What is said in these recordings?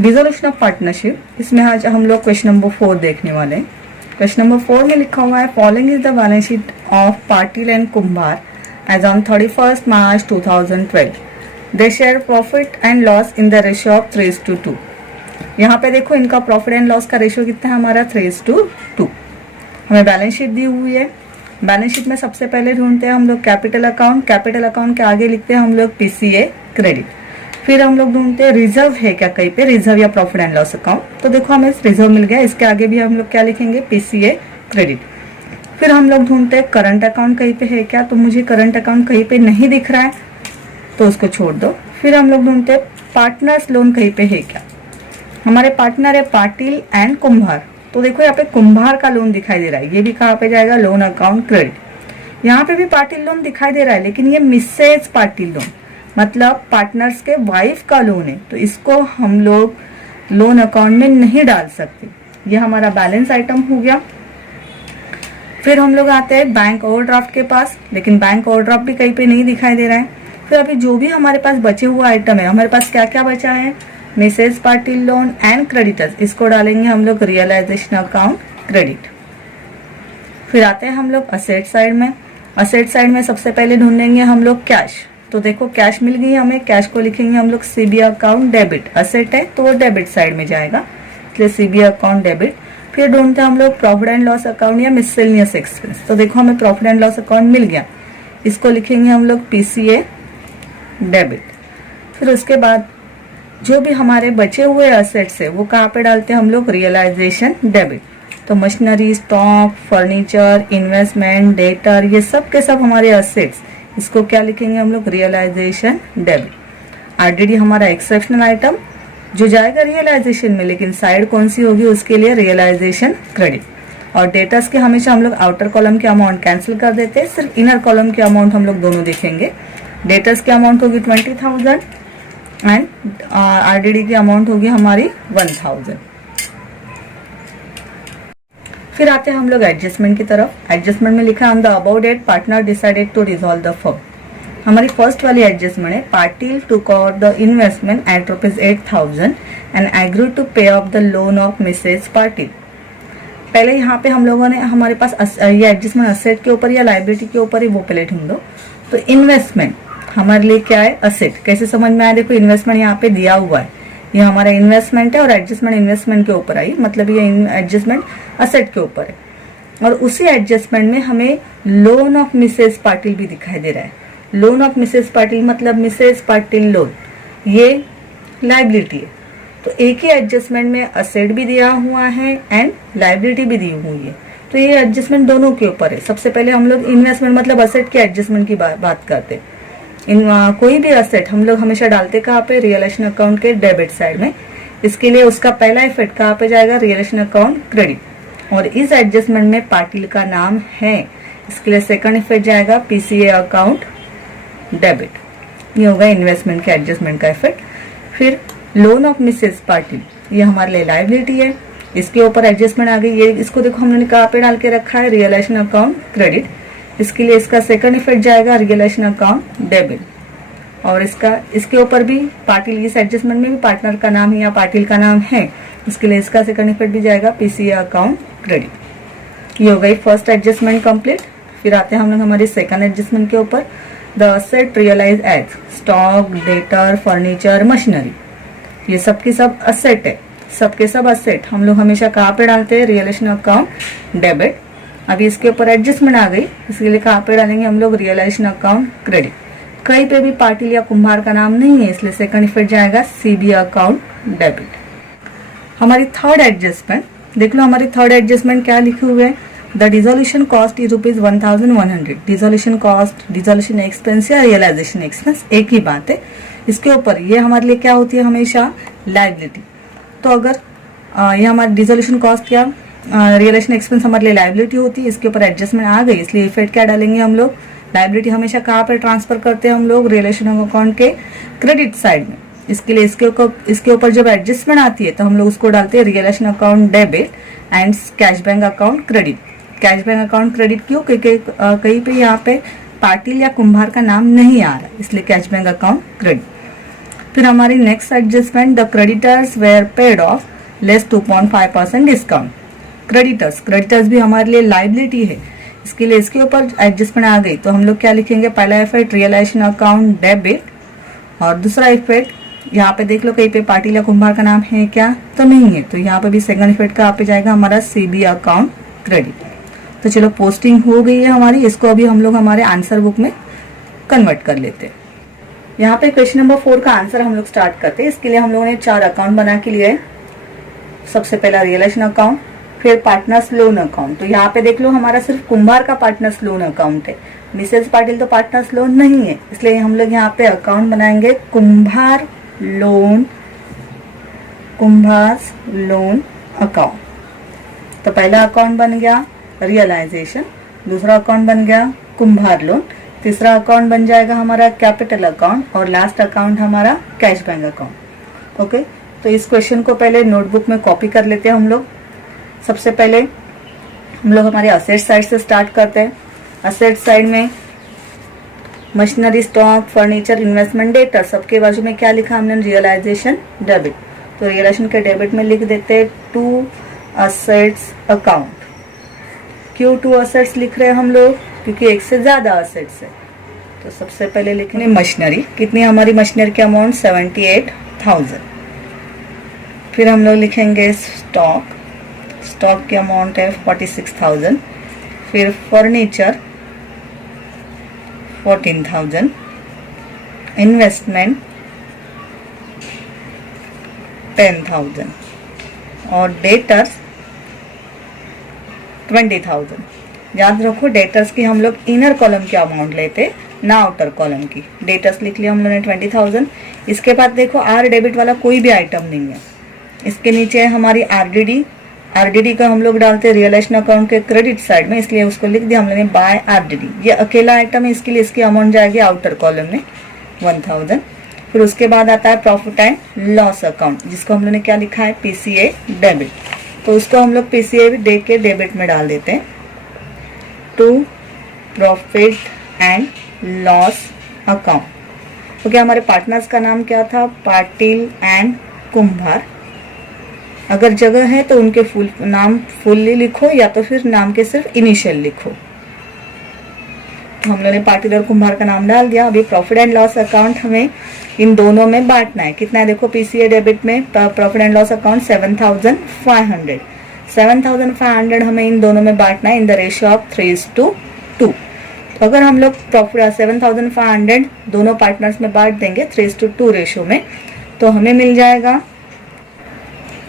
Dissolution of partnership, इसमें आज हम लोग क्वेश्चन नंबर 4 देखने वाले हैं। क्वेश्चन नंबर 4 में लिखा हुआ है following is the balance sheet of Patil and Kumhar as on 31st March 2012। They share profit and loss in the ratio of 3:2। यहाँ पे देखो इनका प्रॉफिट एंड लॉस का रेशियो कितना है हमारा 3:2। हमें बैलेंस शीट दी हुई है। बैलेंस शीट में सबसे पहले ढूंढते हैं हम लोग कैपिटल अकाउंट। कैपिटल अकाउंट के आगे लिखते हैं हम लोग पीसीए क्रेडिट। फिर हम लोग ढूंढते हैं रिजर्व है क्या कहीं पे, रिजर्व या प्रॉफिट एंड लॉस अकाउंट। तो देखो हमें रिजर्व मिल गया, इसके आगे भी हम लोग क्या लिखेंगे, पीसीए क्रेडिट। फिर हम लोग ढूंढते हैं करंट अकाउंट कहीं पे है क्या, तो मुझे करंट अकाउंट कहीं पे नहीं दिख रहा है तो उसको छोड़ दो। फिर हम लोग ढूंढते हैं पार्टनर्स लोन कहीं पे है क्या। हमारे पार्टनर है पाटिल एंड कुम्हार, तो देखो यहाँ पे कुम्हार का लोन दिखाई दे रहा है, ये भी कहाँ पे जाएगा, लोन अकाउंट क्रेडिट। यहाँ पे भी पाटिल लोन दिखाई दे रहा है, लेकिन ये मिसेज पाटिल लोन मतलब पार्टनर्स के वाइफ का लोन है, तो इसको हम लोग लोन अकाउंट में नहीं डाल सकते। ये हमारा बैलेंस आइटम हो गया। फिर हम लोग आते हैं बैंक ओवरड्राफ्ट के पास, लेकिन बैंक ओवरड्राफ्ट भी कहीं पे नहीं दिखाई दे रहा है। फिर अभी जो भी हमारे पास बचे हुआ आइटम है, हमारे पास क्या क्या बचा है, Mrs Patil loan and creditors, इसको डालेंगे हम लोग रियलाइजेशन अकाउंट क्रेडिट। फिर आते हैं हम लोग असेट साइड में। असेट साइड में सबसे पहले ढूंढेंगे हम लोग कैश। तो देखो कैश मिल गई हमें, कैश को लिखेंगे हम लोग सीबी अकाउंट डेबिट। असेट है तो वो डेबिट साइड में जाएगा, इसलिए सीबी अकाउंट डेबिट। फिर ढूंढते हैं हम लोग प्रॉफिट एंड लॉस अकाउंट या मिसलेनियस एक्सपेंस। तो देखो हमें प्रॉफिट एंड लॉस अकाउंट मिल गया, इसको लिखेंगे हम लोग पीसीए डेबिट। फिर उसके बाद जो भी हमारे बचे हुए असेट्स है वो कहाँ पे डालते हैं हम लोग, रियलाइजेशन डेबिट। तो machinery, stock, furniture, investment, debtor, ये सब के सब हमारे असेट्स, इसको क्या लिखेंगे हम लोग, रियलाइजेशन डेबिट। आरडीडी हमारा एक्सेप्शनल आइटम जो जाएगा रियलाइजेशन में, लेकिन साइड कौन सी होगी उसके लिए रियलाइजेशन क्रेडिट। और डेटर्स के हमेशा हम लोग आउटर कॉलम के अमाउंट कैंसिल कर देते हैं, सिर्फ इनर कॉलम के अमाउंट हम लोग दोनों देखेंगे। डेटर्स की अमाउंट होगी 20,000 एंड आरडीडी की अमाउंट होगी हमारी 1,000। फिर आते हैं हम लोग एडजस्टमेंट की तरफ। एडजस्टमेंट में लिखा है on the above date partner decided to dissolve the firm. हमारी फर्स्ट वाली एडजस्टमेंट है Patil took over the investment at ₹8,000 and agree to pay off the loan of missus Patil. पहले यहाँ पे हम लोगों ने हमारे पास ये एडजस्टमेंट असेट के ऊपर या लाइबिलिटी के ऊपर ही, वो पहले ढूंढो। तो इन्वेस्टमेंट हमारे लिए क्या है, असेट। कैसे समझ में आया, देखो इन्वेस्टमेंट यहाँ पे दिया हुआ है, ये हमारा इन्वेस्टमेंट है और एडजस्टमेंट इन्वेस्टमेंट के ऊपर आई, मतलब ये एडजस्टमेंट असेट के ऊपर है। और उसी एडजस्टमेंट में हमें लोन ऑफ मिसेज पाटिल भी दिखाई दे रहा है। लोन ऑफ मिसेज पाटिल मतलब मिसेज पाटिल लोन, ये लाइबिलिटी है। तो एक ही एडजस्टमेंट में असेट भी दिया हुआ है एंड लाइबिलिटी भी दी हुई है, तो ये एडजस्टमेंट दोनों के ऊपर है। सबसे पहले हम लोग इन्वेस्टमेंट मतलब असेट के एडजस्टमेंट की बात करते हैं। कोई भी असेट हम लोग हमेशा डालते कहाँ पे, रियलाइजेशन अकाउंट के डेबिट साइड में। इसके लिए उसका पहला इफेक्ट कहाँ पे जाएगा, रियलाइजेशन अकाउंट क्रेडिट। और इस एडजस्टमेंट में पाटिल का नाम है, इसके लिए सेकंड इफेक्ट जाएगा पीसीए अकाउंट डेबिट। ये होगा इन्वेस्टमेंट के एडजस्टमेंट का इफेक्ट। फिर लोन ऑफ मिसेज पाटिल, ये हमारे लिए लाइबिलिटी है, इसके ऊपर एडजस्टमेंट आ गई। ये इसको देखो हमने कहाँ पे डाल के रखा है, रियलाइजेशन अकाउंट क्रेडिट। इसके लिए इसका सेकंड इफेक्ट जाएगा रियलाइजेशन अकाउंट डेबिट। और इसके ऊपर भी पाटिल, इस एडजस्टमेंट में भी पार्टनर का नाम है या पाटिल का नाम है, इसके लिए इसका सेकंड इफेक्ट भी जाएगा पीसीए अकाउंट क्रेडिट। ये हो गई फर्स्ट एडजस्टमेंट कंप्लीट। फिर आते हैं हम लोग हमारी सेकंड एडजस्टमेंट के ऊपर। The asset realise as stock, debtor, furniture, machinery, ये सब की सब असेट है। सबके सब असेट हम लोग हमेशा कहाँ पे डालते हैं, रियलाइजेशन अकाउंट डेबिट। अभी इसके ऊपर एडजस्टमेंट आ गई, इसके लिए कहाँ पे डालेंगे हम लोग, रियलाइजेशन अकाउंट क्रेडिट। कहीं पे भी पाटिल या कुम्हार का नाम नहीं है, इसलिए सेकंड इफेक्ट जाएगा सीबी अकाउंट डेबिट। हमारी थर्ड एडजस्टमेंट देख लो, हमारी थर्ड एडजस्टमेंट क्या लिखे हुए है, the dissolution cost is ₹1,100। Dissolution cost, dissolution expense या रियलाइजेशन एक्सपेंस एक ही बात है। इसके ऊपर ये हमारे लिए क्या होती है, हमेशा लाइबिलिटी। तो अगर ये हमारी डिसोल्यूशन कॉस्ट या रियलाइजेशन एक्सपेंस हमारे लिए लाइबिलिटी होती है, इसके ऊपर एडजस्टमेंट आ गई, इसलिए इफेक्ट क्या डालेंगे हम लोग, लाइबिलिटी हमेशा कहाँ पे ट्रांसफर करते हैं हम लोग, रियलाइजेशन अकाउंट के क्रेडिट साइड में। इसके लिए इसके ऊपर जब एडजस्टमेंट आती है तो हम लोग उसको डालते हैं realisation account debit and cash bank account credit. Cash bank account credit क्यों, क्योंकि कहीं पे यहाँ पे पाटिल या कुम्हार का नाम नहीं आ रहा, इसलिए कैश बैंक अकाउंट क्रेडिट। फिर हमारी next adjustment, the creditors were paid off less 2.5% discount. Creditors भी हमारे लिए लाइबिलिटी है, इसके लिए इसके ऊपर एडजस्टमेंट आ गई तो हम लोग क्या लिखेंगे, पहला इफेक्ट रियलाइजेशन अकाउंट डेबिट, और दूसरा इफेक्ट यहाँ पे देख लो कहीं पे पाटिल या कुंभार का नाम है क्या, तो नहीं है, तो यहाँ पे भी सेकंड इफेक्ट का पे जाएगा हमारा सीबी अकाउंट क्रेडिट। तो चलो पोस्टिंग हो गई है हमारी, इसको अभी हम लोग हमारे आंसर बुक में कन्वर्ट कर लेते हैं। यहाँ पे क्वेश्चन नंबर 4 का आंसर हम लोग स्टार्ट करते हैं। इसके लिए हम लोगों ने 4 अकाउंट बना के लिए। सबसे पहला रियलाइजेशन अकाउंट, फिर पार्टनर्स लोन अकाउंट। तो यहाँ पे देख लो हमारा सिर्फ कुंभार का पार्टनर्स लोन अकाउंट है, मिसेस पाटिल तो पार्टनर्स लोन नहीं है, इसलिए हम लोग यहाँ पे अकाउंट बनाएंगे कुंभार लोन अकाउंट। तो पहला अकाउंट बन गया रियलाइजेशन, दूसरा अकाउंट बन गया कुंभार लोन, तीसरा अकाउंट बन जाएगा हमारा कैपिटल अकाउंट, और लास्ट अकाउंट हमारा कैश बैंक अकाउंट। ओके, तो इस क्वेश्चन को पहले नोटबुक में कॉपी कर लेते हैं हम लोग। सबसे पहले हम लोग हमारे असेट साइड से स्टार्ट करते हैं। असेट साइड में machinery, stock, furniture, investment, debtor, सबके बाजू में क्या लिखा हमने, रियलाइजेशन डेबिट। तो रियलाइजेशन के डेबिट में लिख देते हैं टू असेट्स अकाउंट। क्यों टू असेट्स लिख रहे हैं हम लोग, क्योंकि एक से ज्यादा असेट्स है। तो सबसे पहले लिखेंगे मशीनरी, कितनी हमारी मशीनरी की अमाउंट 78,000। फिर हम लोग लिखेंगे स्टॉक की अमाउंट है 46,000। फिर फर्नीचर 14,000, इन्वेस्टमेंट 10,000 और डेटर्स 20,000। याद रखो डेटर्स की हम लोग इनर कॉलम की अमाउंट लेते ना आउटर कॉलम की। डेटर्स लिख लिया हम लोगों ने 20,000। इसके बाद देखो आर डेबिट वाला कोई भी आइटम नहीं है। इसके नीचे है हमारी आरडीडी का हम लोग डालते हैं रियलाइजेशन अकाउंट के क्रेडिट साइड में, इसलिए उसको लिख दिया हम लोगों ने बाय आरडीडी। ये अकेला आइटम है, इसके लिए इसकी अमाउंट जाएगी आउटर कॉलम में 1,000। फिर उसके बाद आता है प्रॉफिट एंड लॉस अकाउंट, जिसको हम लोग ने क्या लिखा है, पीसीए डेबिट। तो उसको हम लोग पीसीए दे के डेबिट में डाल देते हैं। To profit and loss account. तो क्या हमारे पार्टनर्स का नाम क्या था, पाटिल एंड कुंभार। अगर जगह है तो उनके नाम फुल्ली लिखो, या तो फिर नाम के सिर्फ इनिशियल लिखो। तो हम लोगों ने पाटिल और कुंभार का नाम डाल दिया। अभी प्रॉफिट एंड लॉस अकाउंट हमें इन दोनों में बांटना है। कितना है देखो, पीसीए डेबिट में प्रॉफिट एंड लॉस अकाउंट 7,500। 7,500 हमें इन दोनों में बांटना है इन द रेशियो ऑफ 3:2। तो अगर हम लोग प्रॉफिट 7,500 दोनों पार्टनर्स में बांट देंगे 3:2 रेशियो में, तो हमें मिल जाएगा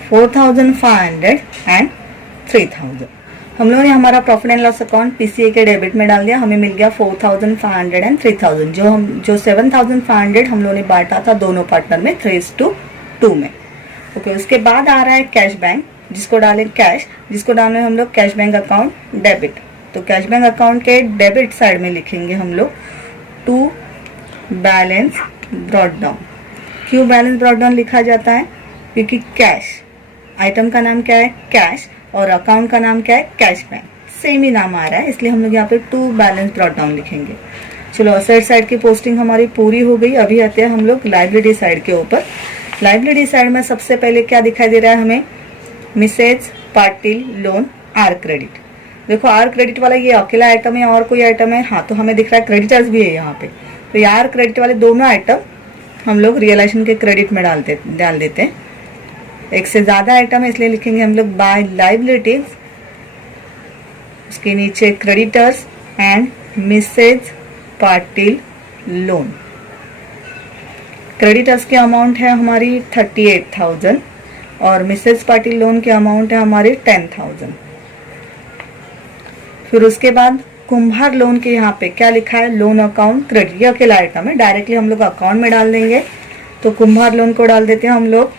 4,500 एंड 3,000। हम लोगों ने हमारा profit and loss account PCA के डेबिट में डाल दिया, हमें मिल गया 4,500 एंड 3,000। जो 7,500 हम लोगों ने बांटा था दोनों पार्टनर में 3:2 में। ओके, उसके बाद आ रहा है कैश बैंक, जिसको डालें कैश, जिसको डालें हम लोग कैश बैंक अकाउंट डेबिट। तो कैश बैंक अकाउंट के डेबिट साइड में लिखेंगे हम लोग टू बैलेंस ब्रॉट डाउन। क्यों बैलेंस ब्रॉट डाउन लिखा जाता है, क्योंकि कैश आइटम का नाम क्या है, कैश, और अकाउंट का नाम क्या है, कैश बैंक, सेम ही नाम आ रहा है, इसलिए हम लोग यहाँ पे टू बैलेंस ब्रॉट डाउन लिखेंगे। चलो असेट साइड की पोस्टिंग हमारी पूरी हो गई। अभी आते हैं हम लोग लाइबिलिटी साइड के ऊपर। लाइबिलिटी साइड में सबसे पहले क्या दिखाई दे रहा है हमें, Mrs Patil loan are credit. देखो आर क्रेडिट वाला ये अकेला आइटम है और कोई आइटम है, हाँ तो हमें दिख रहा है क्रेडिटर्स भी है यहाँ पे। तो ये आर क्रेडिट वाले दोनों आइटम हम लोग रियलाइजेशन के क्रेडिट में डाल देते हैं। एक से ज्यादा आइटम है इसलिए लिखेंगे हम लोग बाय लाइबिलिटीज, उसके नीचे creditors and Mrs Patil loan. Creditors की अमाउंट है हमारी 38,000 और मिसेज पाटिल लोन की अमाउंट है हमारी 10,000। फिर उसके बाद कुंभार लोन के यहाँ पे क्या लिखा है, लोन अकाउंट क्रेडिट। ये अकेला आइटम है, डायरेक्टली हम लोग अकाउंट में डाल देंगे। तो कुंभार लोन को डाल देते हैं हम लोग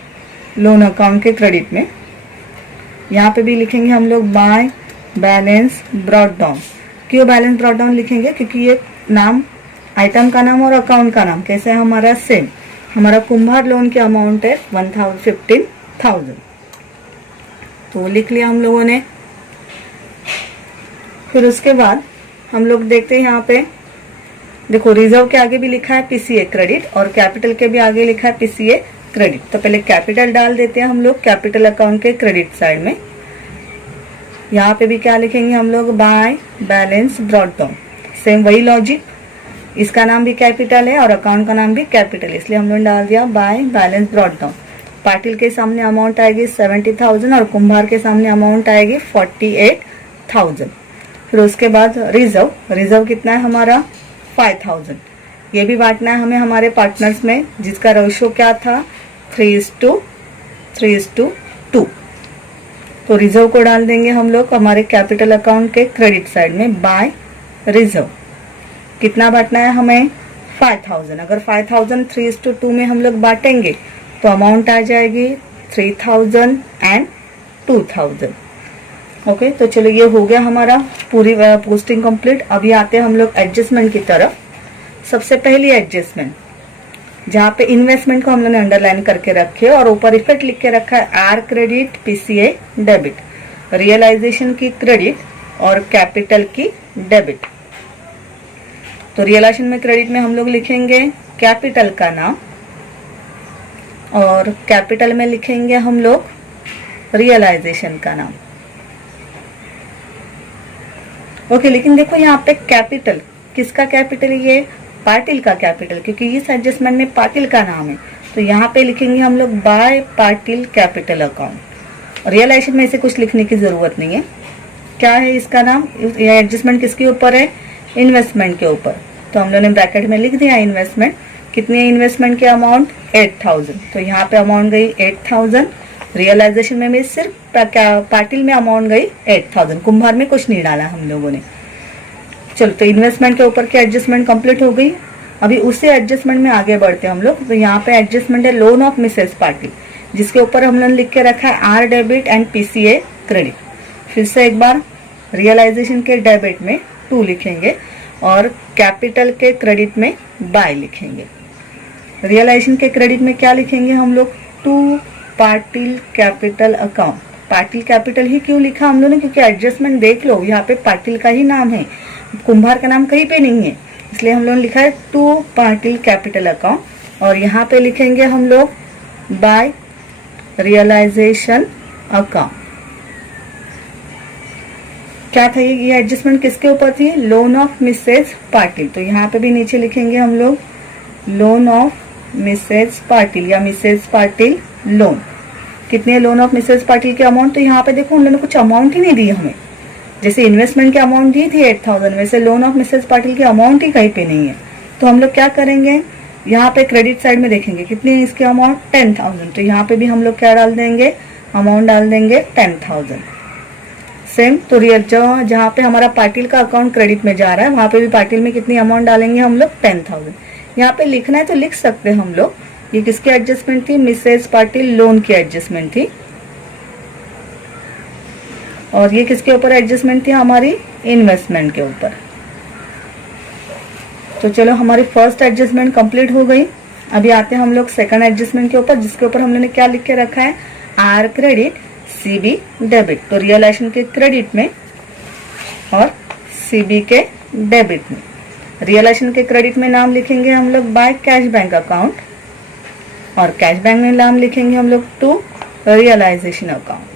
लोन अकाउंट के क्रेडिट में। यहाँ पे भी लिखेंगे हम लोग बाय बैलेंस ब्रॉट डाउन। क्यों बैलेंस ब्रॉट डाउन लिखेंगे, क्योंकि ये नाम आइटम का नाम और अकाउंट का नाम कैसे है हमारा सेम। हमारा कुंभार लोन की अमाउंट है 15,000, तो लिख लिया हम लोगों ने। फिर उसके बाद हम लोग देखते हैं यहाँ पे देखो रिजर्व के आगे भी लिखा है पीसीए क्रेडिट और कैपिटल के भी आगे लिखा है पीसीए क्रेडिट। तो पहले कैपिटल डाल देते हैं हम लोग कैपिटल अकाउंट के क्रेडिट साइड में। यहाँ पे भी क्या लिखेंगे हम लोग, by balance brought down. Same वही लॉजिक, इसका नाम भी कैपिटल है और अकाउंट का नाम भी कैपिटल है, इसलिए हम लोग डाल दिया by balance brought down. Patil के सामने अमाउंट आएगी 70,000 और कुंभार के सामने अमाउंट आएगी 48,000। फिर उसके बाद रिजर्व कितना है हमारा 5,000। ये भी बांटना है हमें हमारे पार्टनर्स में, जिसका रेशियो क्या था 3:2। तो रिजर्व को डाल देंगे हम लोग हमारे कैपिटल अकाउंट के क्रेडिट साइड में बाय रिजर्व। कितना बांटना है हमें 5,000। अगर 5,000 3:2 में हम लोग बांटेंगे तो अमाउंट आ जाएगी 3,000 एंड 2,000। ओके, तो चलो ये हो गया हमारा पूरी पोस्टिंग कंप्लीट। अभी आते हैं हम लोग एडजस्टमेंट की तरफ। सबसे पहली एडजस्टमेंट, जहाँ पे इन्वेस्टमेंट को हम लोग ने अंडरलाइन करके रखे और ऊपर इफेक्ट लिख के रखा है are credit PCA debit, realisation की क्रेडिट और कैपिटल की डेबिट। तो रियलाइजेशन में क्रेडिट में हम लोग लिखेंगे कैपिटल का नाम और कैपिटल में लिखेंगे हम लोग रियलाइजेशन का नाम। ओके, लेकिन देखो यहाँ पे कैपिटल किसका कैपिटल है, ये पाटिल का कैपिटल, क्योंकि इस एडजस्टमेंट में पाटिल का नाम है। तो यहाँ पे लिखेंगे हम लोग by Patil capital account. Realisation में इसे कुछ लिखने की जरूरत नहीं है। क्या है इसका नाम, यह एडजस्टमेंट किसके ऊपर है, इन्वेस्टमेंट के ऊपर। तो हम लोगों ने ब्रैकेट में लिख दिया इन्वेस्टमेंट। कितनी है इन्वेस्टमेंट की अमाउंट 8,000। तो यहाँ पे अमाउंट गई 8,000। रियलाइजेशन में भी सिर्फ पाटिल में अमाउंट गई 8,000, कुंभार में कुछ नहीं डाला हम लोगों ने। चलो, तो इन्वेस्टमेंट के ऊपर की एडजस्टमेंट कंप्लीट हो गई। अभी उसी एडजस्टमेंट में आगे बढ़ते हैं हम लोग। तो यहाँ पे एडजस्टमेंट है लोन ऑफ मिसेस पाटिल, जिसके ऊपर हम लोगों ने लिख के रखा है are debit and PCA credit. फिर से एक बार, रियलाइजेशन के डेबिट में 2 लिखेंगे और कैपिटल के क्रेडिट में बाय लिखेंगे। रियलाइजेशन के क्रेडिट में क्या लिखेंगे हम लोग, 2 Patil capital account. Patil capital ही क्यों लिखा हम लोगों ने, क्योंकि एडजस्टमेंट देख लो यहाँ पे पाटिल का ही नाम है, कुंभार का नाम कहीं पे नहीं है, इसलिए हम लोगों ने लिखा है 2 पाटिल कैपिटल अकाउंट। और यहाँ पे लिखेंगे हम लोग बाय रियलाइजेशन अकाउंट। क्या था ये एडजस्टमेंट किसके ऊपर थी, लोन ऑफ मिसेज पाटिल। तो यहाँ पे भी नीचे लिखेंगे हम लोग लोन ऑफ मिसेज पाटिल या मिसेज पाटिल लोन। कितनी है लोन ऑफ मिसेज पाटिल की अमाउंट, तो यहाँ पे देखो उन्होंने कुछ अमाउंट ही नहीं दी हमें। जैसे इन्वेस्टमेंट की अमाउंट दी थी 8,000, वैसे लोन ऑफ मिसेज पाटिल की अमाउंट ही कहीं पे नहीं है। तो हम लोग क्या करेंगे, यहाँ पे क्रेडिट साइड में देखेंगे कितनी है इसकी अमाउंट 10,000। तो यहाँ पे भी हम लोग क्या डाल देंगे, अमाउंट डाल देंगे 10,000। सेम, तो जहाँ पे हमारा पाटिल का अकाउंट क्रेडिट में जा रहा है वहां पे भी पाटिल में कितनी अमाउंट डालेंगे हम लोग 10,000। यहाँ पे लिखना है तो लिख सकते हैं हम लोग। ये किसकी एडजस्टमेंट थी, मिसेज पाटिल लोन की एडजस्टमेंट थी। और ये किसके ऊपर एडजस्टमेंट थी, हमारी इन्वेस्टमेंट के ऊपर। तो चलो, हमारी फर्स्ट एडजस्टमेंट कंप्लीट हो गई। अभी आते हैं हम लोग सेकंड एडजस्टमेंट के ऊपर, जिसके ऊपर हमने क्या लिख के रखा है, आर क्रेडिट सीबी डेबिट। तो रियलाइजेशन के क्रेडिट में और सीबी के डेबिट में। रियलाइजेशन के क्रेडिट में नाम लिखेंगे हम लोग बाय कैश बैंक अकाउंट और कैश बैंक में नाम लिखेंगे हम लोग 2 रियलाइजेशन अकाउंट।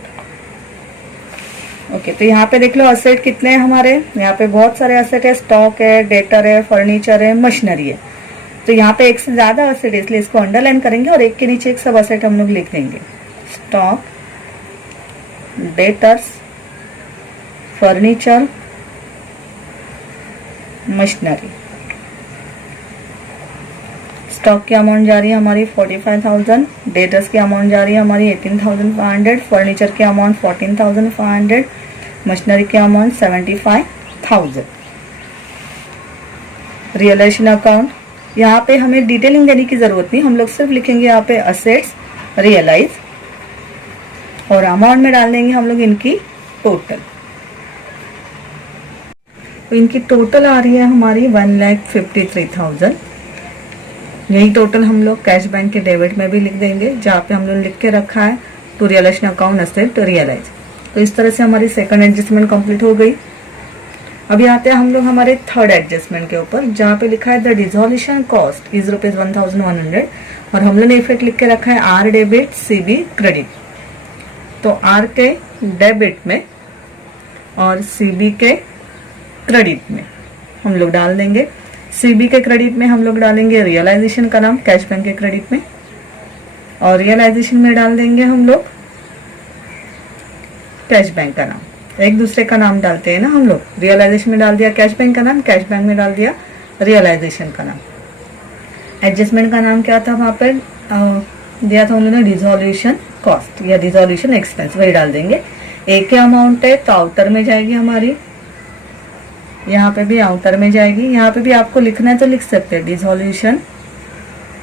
ओके, तो यहाँ पे देख लो असेट कितने हैं हमारे, यहाँ पे बहुत सारे असेट है, स्टॉक है, डेटर है, फर्नीचर है, मशीनरी है। तो यहाँ पे एक से ज्यादा असेट है, इसलिए इसको अंडरलाइन करेंगे और एक के नीचे एक सब असेट हम लोग लिख देंगे। Stock, debtors, furniture, machinery. Stock की अमाउंट जा रही है हमारी 45,000, डेटर्स की अमाउंट जा रही है हमारी 18,500, फर्नीचर की अमाउंट 14,500, मशीनरी की अमाउंट 75,000। रियलाइजेशन अकाउंट, यहाँ पे हमें डिटेलिंग देने की जरूरत नहीं, हम लोग सिर्फ लिखेंगे यहाँ पे असेट्स रियलाइज और अमाउंट में डाल देंगे हम लोग इनकी टोटल। तो इनकी टोटल आ रही है हमारी 1,53,000। यही टोटल हम लोग कैश बैंक के डेबिट में भी लिख देंगे, जहाँ पे हम लोग लिख के रखा है to realisation account asset realise. तो इस तरह से हमारी सेकंड एडजस्टमेंट कंप्लीट हो गई। अभी आते हैं हम लोग हमारे थर्ड एडजस्टमेंट के ऊपर, जहाँ पे लिखा है द डिसोल्यूशन कॉस्ट इज ₹1100 और हम लोग ने इफेक्ट लिख के रखा है आर डेबिट सीबी क्रेडिट। तो आर के डेबिट में और सीबी के क्रेडिट में हम लोग डाल देंगे। सीबी के क्रेडिट में हम लोग डालेंगे रियलाइजेशन का नाम कैश बैंक के क्रेडिट में, और रियलाइजेशन में डाल देंगे हम लोग कैश बैंक का नाम। एक दूसरे का नाम डालते हैं ना हम लोग, रियलाइजेशन में डाल दिया कैश बैंक का नाम, कैश बैंक में डाल दिया रियलाइजेशन का नाम। एडजस्टमेंट का नाम क्या था वहां पर दिया था उन्होंने, डिसोल्यूशन कॉस्ट या डिसोल्यूशन एक्सपेंस, वही डाल देंगे। एक ही अमाउंट है तो आउटर में जाएगी हमारी, यहाँ पे भी आउटर में जाएगी। यहाँ पे भी आपको लिखना है तो लिख सकते हैं डिसोल्यूशन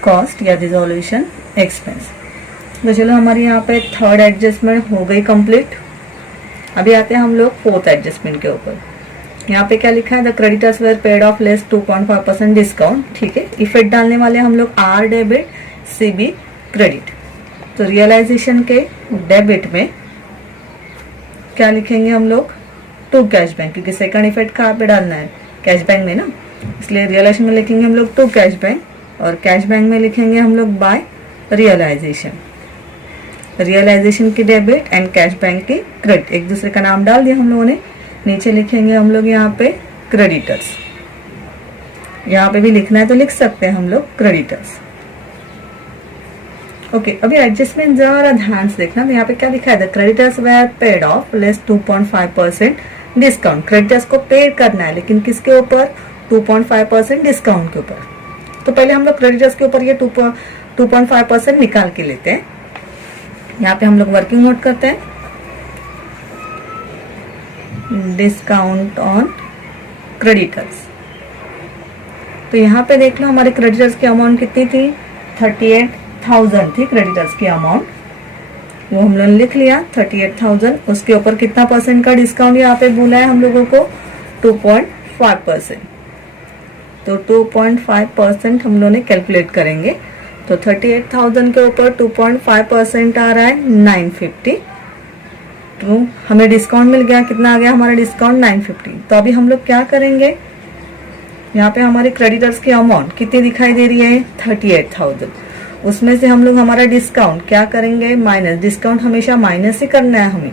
कॉस्ट या डिसोल्यूशन एक्सपेंस। तो चलो हमारी यहाँ पे थर्ड एडजस्टमेंट हो गई कंप्लीट। अभी आते हैं हम लोग फोर्थ एडजस्टमेंट के ऊपर। यहाँ पे क्या लिखा है, the creditors were paid off less 2.5% discount. ठीक है, इफेक्ट डालने वाले हम लोग आर डेबिट सीबी क्रेडिट। तो रियलाइजेशन के डेबिट में क्या लिखेंगे हम लोग, टू कैश बैंक, क्योंकि सेकंड इफेक्ट कहाँ पे डालना है, कैश बैंक में ना, इसलिए रियलाइजेशन में लिखेंगे हम लोग टू कैश बैंक, और कैश बैंक में लिखेंगे हम लोग बाय रियलाइजेशन। रियलाइजेशन की डेबिट एंड कैश बैंक की क्रेडिट, एक दूसरे का नाम डाल दिया हम लोगों ने। नीचे लिखेंगे हम लोग यहाँ पे क्रेडिटर्स, यहाँ पे भी लिखना है तो लिख सकते हैं हम लोग क्रेडिटर्स। ओके, अभी एडजस्टमेंट जरा ध्यान से देखना। तो यहाँ पे क्या लिखा है, the creditors were paid off less 2.5% discount. Creditors को पेड करना है, लेकिन किसके ऊपर, 2.5% डिस्काउंट के ऊपर। तो पहले हम लोग क्रेडिटर्स के ऊपर ये 2.5% निकाल के लेते हैं। यहाँ पे हम लोग वर्किंग नोट करते हैं, डिस्काउंट ऑन क्रेडिटर्स। तो यहाँ पे देख लो हमारे क्रेडिटर्स की अमाउंट कितनी थी, 38,000 थी क्रेडिटर्स की अमाउंट, वो हम लोगों ने लिख लिया 38,000। उसके ऊपर कितना परसेंट का डिस्काउंट यहाँ पे बोला है हम लोगों को, 2.5%। तो 2.5% हम लोगों ने कैलकुलेट करेंगे। तो 38,000 के ऊपर 2.5% आ रहा है 950। तो हमें डिस्काउंट मिल गया, कितना आ गया हमारा डिस्काउंट, 950। तो अभी हम लोग क्या करेंगे, यहाँ पे हमारे क्रेडिटर्स की अमाउंट कितनी दिखाई दे रही है, 38,000। उसमें से हम लोग हमारा डिस्काउंट क्या करेंगे, माइनस। डिस्काउंट हमेशा माइनस ही करना है हमें।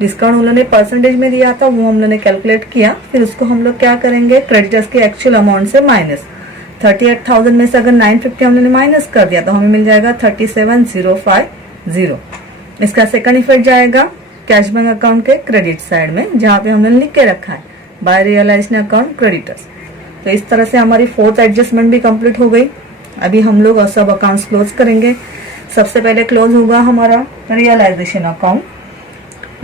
डिस्काउंट उन्होंने परसेंटेज में दिया था, वो हम लोगों ने कैलकुलेट किया, फिर उसको हम लोग क्या करेंगे, क्रेडिटर्स के एक्चुअल अमाउंट से माइनस। 38,000 में से अगर 950 हम लोगों ने माइनस कर दिया तो हमें मिल जाएगा 37,050। इसका सेकंड इफेक्ट जाएगा कैश बैंक अकाउंट के क्रेडिट साइड में, जहाँ पे हमने लिख के रखा है बाय रियलाइजेशन अकाउंट क्रेडिटर्स। तो इस तरह से हमारी फोर्थ एडजस्टमेंट भी कंप्लीट हो गई। अभी हम लोग सब अकाउंट्स क्लोज करेंगे। सबसे पहले क्लोज होगा हमारा रियलाइजेशन अकाउंट,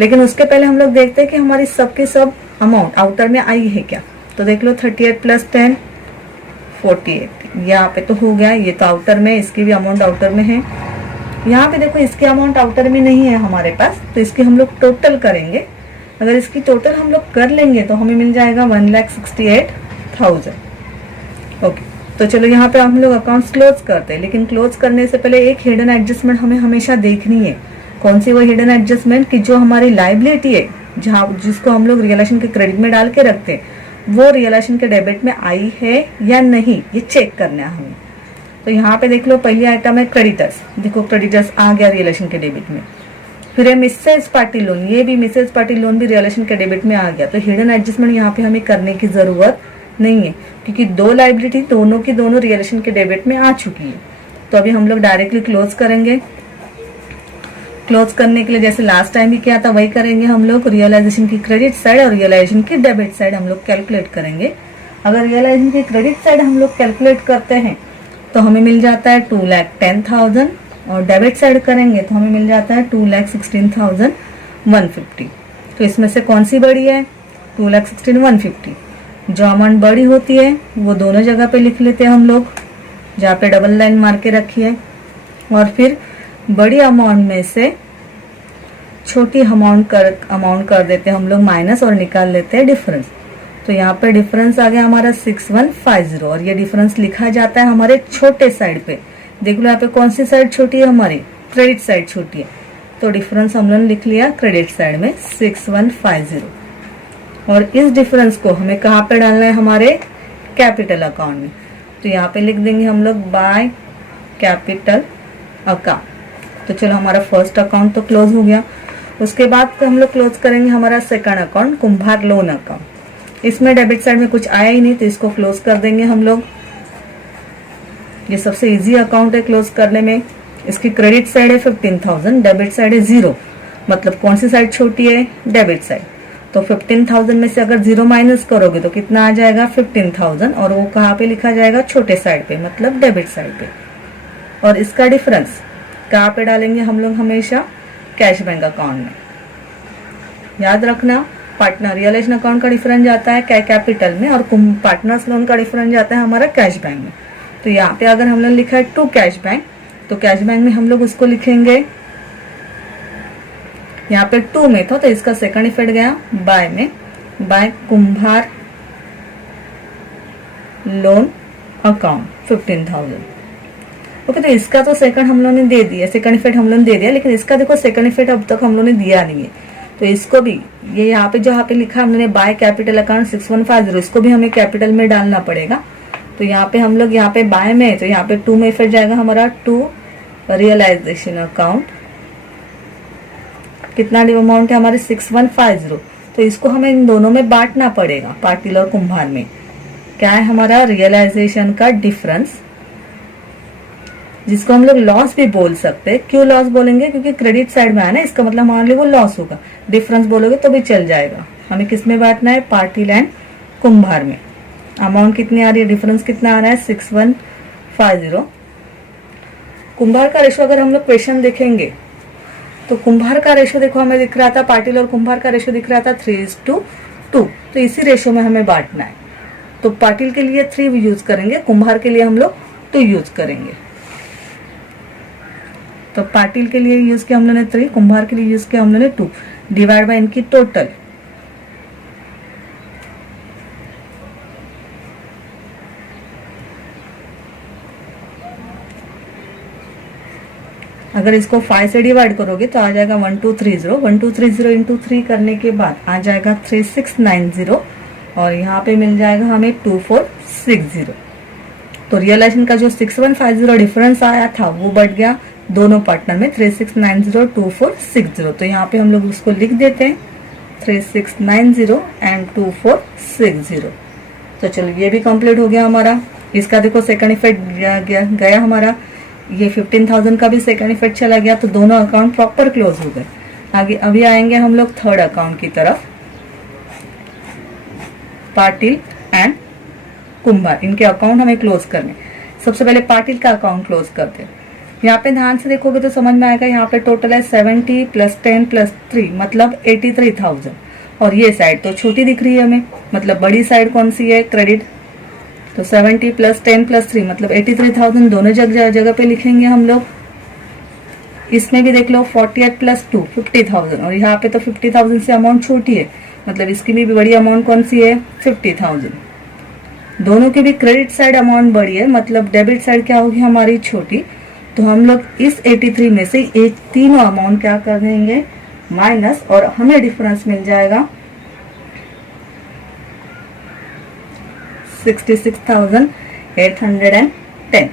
लेकिन उसके पहले हम लोग देखते हैं कि हमारी सबके सब अमाउंट आउटर में आई है क्या। तो देख लो 38 + 10 48, यहाँ पे तो हो गया, ये तो आउटर में, इसकी भी अमाउंट आउटर में है। यहाँ पे देखो इसकी अमाउंट आउटर में नहीं है हमारे पास, तो इसकी हम लोग टोटल करेंगे। अगर इसकी टोटल हम लोग कर लेंगे तो हमें मिल जाएगा 1,68,000। ओके, तो चलो यहाँ पे हम लोग अकाउंट्स क्लोज करते हैं, लेकिन क्लोज करने से पहले एक हिडन एडजस्टमेंट हमें हमेशा देखनी है। कौन सी वो हिडन एडजस्टमेंट, कि जो हमारी लाइबिलिटी है, जिसको हम लोग रियलाइजेशन के क्रेडिट में डाल के रखते हैं, वो रियलाइजेशन के डेबिट में आई है या नहीं, ये चेक करना है हमें। तो यहाँ पे देख लो पहली आइटम है क्रेडिटर्स। देखो क्रेडिटर्स आ गया रियलाइजेशन के डेबिट में। फिर है मिसेज पार्टी लोन, ये भी मिसेज पार्टी लोन भी रियलाइजेशन के डेबिट में आ गया। तो हिडन एडजस्टमेंट यहाँ पे हमें करने की जरूरत नहीं है, क्योंकि दो लाइबिलिटी दोनों की दोनों रियलाइजेशन के डेबिट में आ चुकी है। तो अभी हम लोग डायरेक्टली क्लोज करेंगे। क्लोज करने के लिए जैसे लास्ट टाइम भी किया था वही करेंगे हम लोग। रियलाइजेशन की क्रेडिट साइड और रियलाइजेशन की डेबिट साइड हम लोग कैलकुलेट करेंगे। अगर रियलाइजेशन की क्रेडिट साइड हम लोग कैलकुलेट करते हैं तो हमें मिल जाता है 2,10,000, और डेबिट साइड करेंगे तो हमें मिल जाता है 2,16,150। तो इसमें से कौन सी बड़ी है, 2,16,150। जो अमाउंट बड़ी होती है वो दोनों जगह पे लिख लेते हैं हम लोग, जहाँ पे डबल लाइन मार के रखी है, और फिर बड़ी अमाउंट में से छोटी अमाउंट कर देते हैं हम लोग माइनस, और निकाल लेते हैं डिफरेंस। तो यहाँ पे डिफरेंस आ गया हमारा 6150, और ये डिफरेंस लिखा जाता है हमारे छोटे साइड पे। देख लो यहाँ पे कौन सी साइड छोटी है, हमारी क्रेडिट साइड छोटी है। तो डिफरेंस हम लोगों ने लिख लिया क्रेडिट साइड में 6150। और इस डिफरेंस को हमें कहाँ पे डालना है, हमारे कैपिटल अकाउंट में। तो यहाँ पे लिख देंगे हम लोग बाय कैपिटल अकाउंट। तो चलो हमारा फर्स्ट अकाउंट तो क्लोज हो गया। उसके बाद हम लोग क्लोज करेंगे हमारा सेकंड अकाउंट, कुंभार लोन अकाउंट। इसमें डेबिट साइड में कुछ आया ही नहीं, तो इसको क्लोज कर देंगे हम लोग। ये सबसे इजी अकाउंट है क्लोज करने में। इसकी क्रेडिट साइड है 15,000, डेबिट साइड है 0। मतलब कौन सी साइड छोटी है, डेबिट साइड। तो 15,000 में से अगर 0 माइनस करोगे तो कितना आ जाएगा, 15,000। और वो कहाँ पे लिखा जाएगा, छोटे साइड पे, मतलब डेबिट साइड पे। और इसका डिफरेंस कहाँ पे डालेंगे हम लोग, हमेशा कैश बैंक अकाउंट में। याद रखना, पार्टनर रियलाइजेशन अकाउंट का डिफरेंस जाता है कैपिटल में, और पार्टनर्स लोन का डिफरेंस जाता है हमारा कैश बैंक में। तो यहाँ पे अगर हम लोग लिखा है टू कैश बैंक, तो कैश बैंक में हम लोग उसको लिखेंगे, यहाँ पे 2 में था तो इसका सेकंड इफेक्ट गया बाय में, बाय कुंभार लोन अकाउंट 15,000। ओके, तो इसका तो सेकंड हम लोगों ने दे दिया, सेकंड इफेक्ट हम लोगों ने दे दिया, लेकिन इसका देखो सेकंड इफेक्ट अब तक हम लोगों ने दिया नहीं है। तो इसको भी ये यहाँ पे जहाँ पे लिखा हमने बाय कैपिटल अकाउंट 6150, इसको भी हमें कैपिटल में डालना पड़ेगा। तो यहाँ पे हम लोग यहाँ पे बाय में, तो यहाँ पे 2 में इफेक्ट जाएगा हमारा टू रियलाइजेशन अकाउंट। कितना अमाउंट है हमारे 6150। तो इसको हमें इन दोनों में बांटना पड़ेगा, पाटिल और कुंभार में। क्या है हमारा रियलाइजेशन का डिफरेंस, जिसको हम लोग लॉस भी बोल सकते हैं। क्यों लॉस बोलेंगे, क्योंकि क्रेडिट साइड में है ना, इसका मतलब मान लो वो लॉस होगा। डिफरेंस बोलोगे तो भी चल जाएगा। हमें किस में बांटना है, पाटिल एंड कुंभार में। अमाउंट कितनी आ रही है, डिफरेंस कितना आ रहा है, 6150। कुंभार का रेशो अगर हम लोग क्वेश्चन देखेंगे तो कुंभार का रेशो देखो हमें दिख रहा था, पाटिल और कुंभार का रेशो दिख रहा था 3:2। तो इसी रेशो में हमें बांटना है। तो पाटिल के लिए 3 यूज करेंगे, कुंभार के लिए हम लोग 2 यूज करेंगे। तो पाटिल के लिए यूज किया हम लोगों ने 3, कुंभार के लिए यूज किया हम लोगों ने 2, डिवाइड बाय इनकी टोटल। अगर इसको 5 से डिवाइड करोगे तो आ जाएगा 1230। 1230 इंटू 3 करने के बाद आ जाएगा 3690, और यहाँ पे मिल जाएगा हमें 2460। तो रियलाइजेशन का जो 6150 डिफरेंस आया था वो बढ़ गया दोनों पार्टनर में, 3690 2460। तो यहाँ पे हम लोग उसको लिख देते हैं 3690 एंड 2460। तो चलो ये भी कंप्लीट हो गया हमारा। इसका देखो सेकंड इफेक्ट गया हमारा, ये 15,000 का भी सेकंड इफेक्ट चला गया। तो दोनों अकाउंट प्रॉपर क्लोज हो गए। आगे अभी आएंगे हम लोग थर्ड अकाउंट की तरफ, पाटिल एंड कुंभार। इनके अकाउंट हमें क्लोज करने। सबसे पहले पाटिल का अकाउंट क्लोज करते हैं। यहाँ पे ध्यान से देखोगे तो समझ में आएगा, यहाँ पे टोटल है 70 + 10 + 3 मतलब 83,000। और ये साइड तो छोटी दिख रही है हमें, मतलब बड़ी साइड कौन सी है, क्रेडिट। तो 70 + 10 + 3 मतलब 83,000 दोनों जगह पे लिखेंगे हम लोग। इसमें भी देख लो 48 + 2 50,000, और यहाँ पे तो 50,000 से अमाउंट छोटी है, मतलब इसकी भी बड़ी अमाउंट कौन सी है, 50,000। दोनों की भी क्रेडिट साइड अमाउंट बड़ी है, मतलब डेबिट साइड क्या होगी हमारी छोटी। तो हम लोग इस 83 में से एक तीनों अमाउंट क्या कर देंगे, माइनस, और हमें डिफरेंस मिल जाएगा 66,810।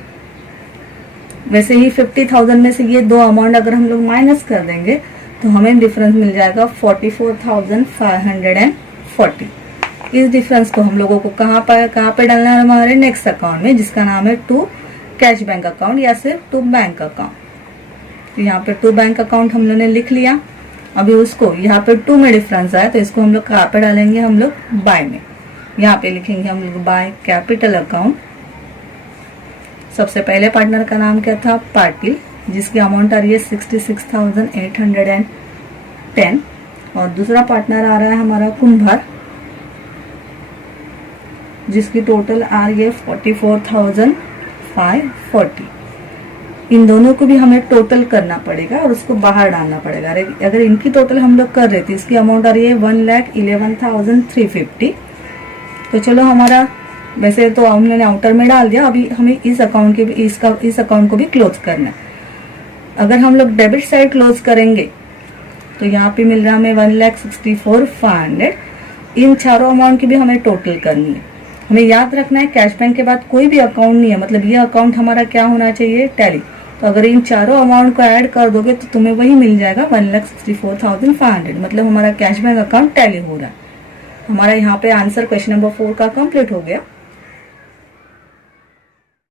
वैसे ही 50,000 में से ये दो अमाउंट अगर हम लोग माइनस कर देंगे तो हमें डिफरेंस मिल जाएगा 44,540। इस डिफरेंस को हम लोगों को कहाँ पे डालना है, हमारे नेक्स्ट अकाउंट में, जिसका नाम है टू कैश बैंक अकाउंट या सिर्फ टू बैंक अकाउंट। तो यहाँ पे टू बैंक अकाउंट हम लोगों ने लिख लिया। अभी उसको यहाँ पे 2 में डिफरेंस आया तो इसको हम लोग कहाँ पे डालेंगे, हम लोग बाय में। यहाँ पे लिखेंगे हम लोग बाय कैपिटल अकाउंट। सबसे पहले पार्टनर का नाम क्या था, पाटिल, जिसकी अमाउंट आ रही है 66,810, और दूसरा पार्टनर आ रहा है हमारा कुंभार, जिसकी टोटल आ रही है 44,540। इन दोनों को भी हमें टोटल करना पड़ेगा और उसको बाहर डालना पड़ेगा। अगर इनकी टोटल हम लोग कर रहे थे, इसकी अमाउंट आ रही है 1,11,350। तो चलो हमारा वैसे तो हमने आउटर में डाल दिया, अभी हमें इस अकाउंट के भी इस अकाउंट को भी क्लोज करना है। अगर हम लोग डेबिट साइड क्लोज करेंगे तो यहाँ पे मिल रहा है हमें 1,64,500, इन चारों अमाउंट की भी हमें टोटल करनी है। हमें याद रखना है कैश बैंक के बाद कोई भी अकाउंट नहीं है, मतलब ये अकाउंट हमारा क्या होना चाहिए, टैली। तो अगर इन चारों अमाउंट को ऐड कर दोगे तो तुम्हें वही मिल जाएगा 1,64,500, मतलब हमारा कैश बैंक अकाउंट टैली हो रहा है। हमारा यहाँ पे आंसर क्वेश्चन नंबर 4 का कंप्लीट हो गया।